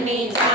need.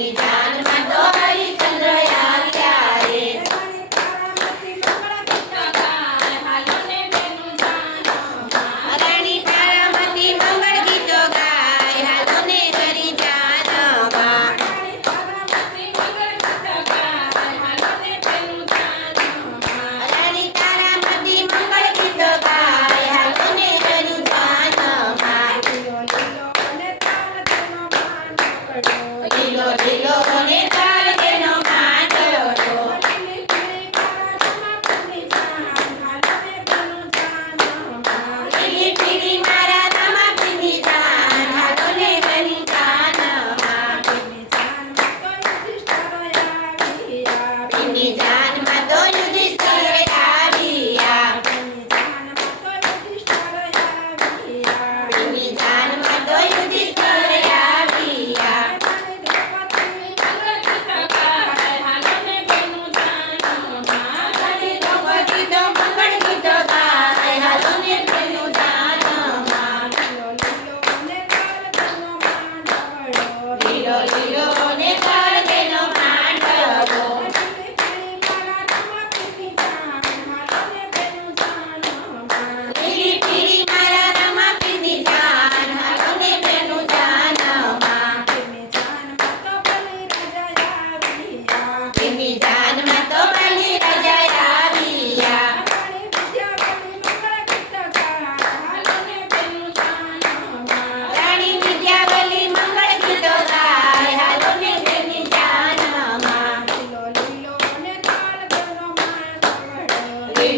Happy birthday.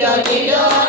da dee da.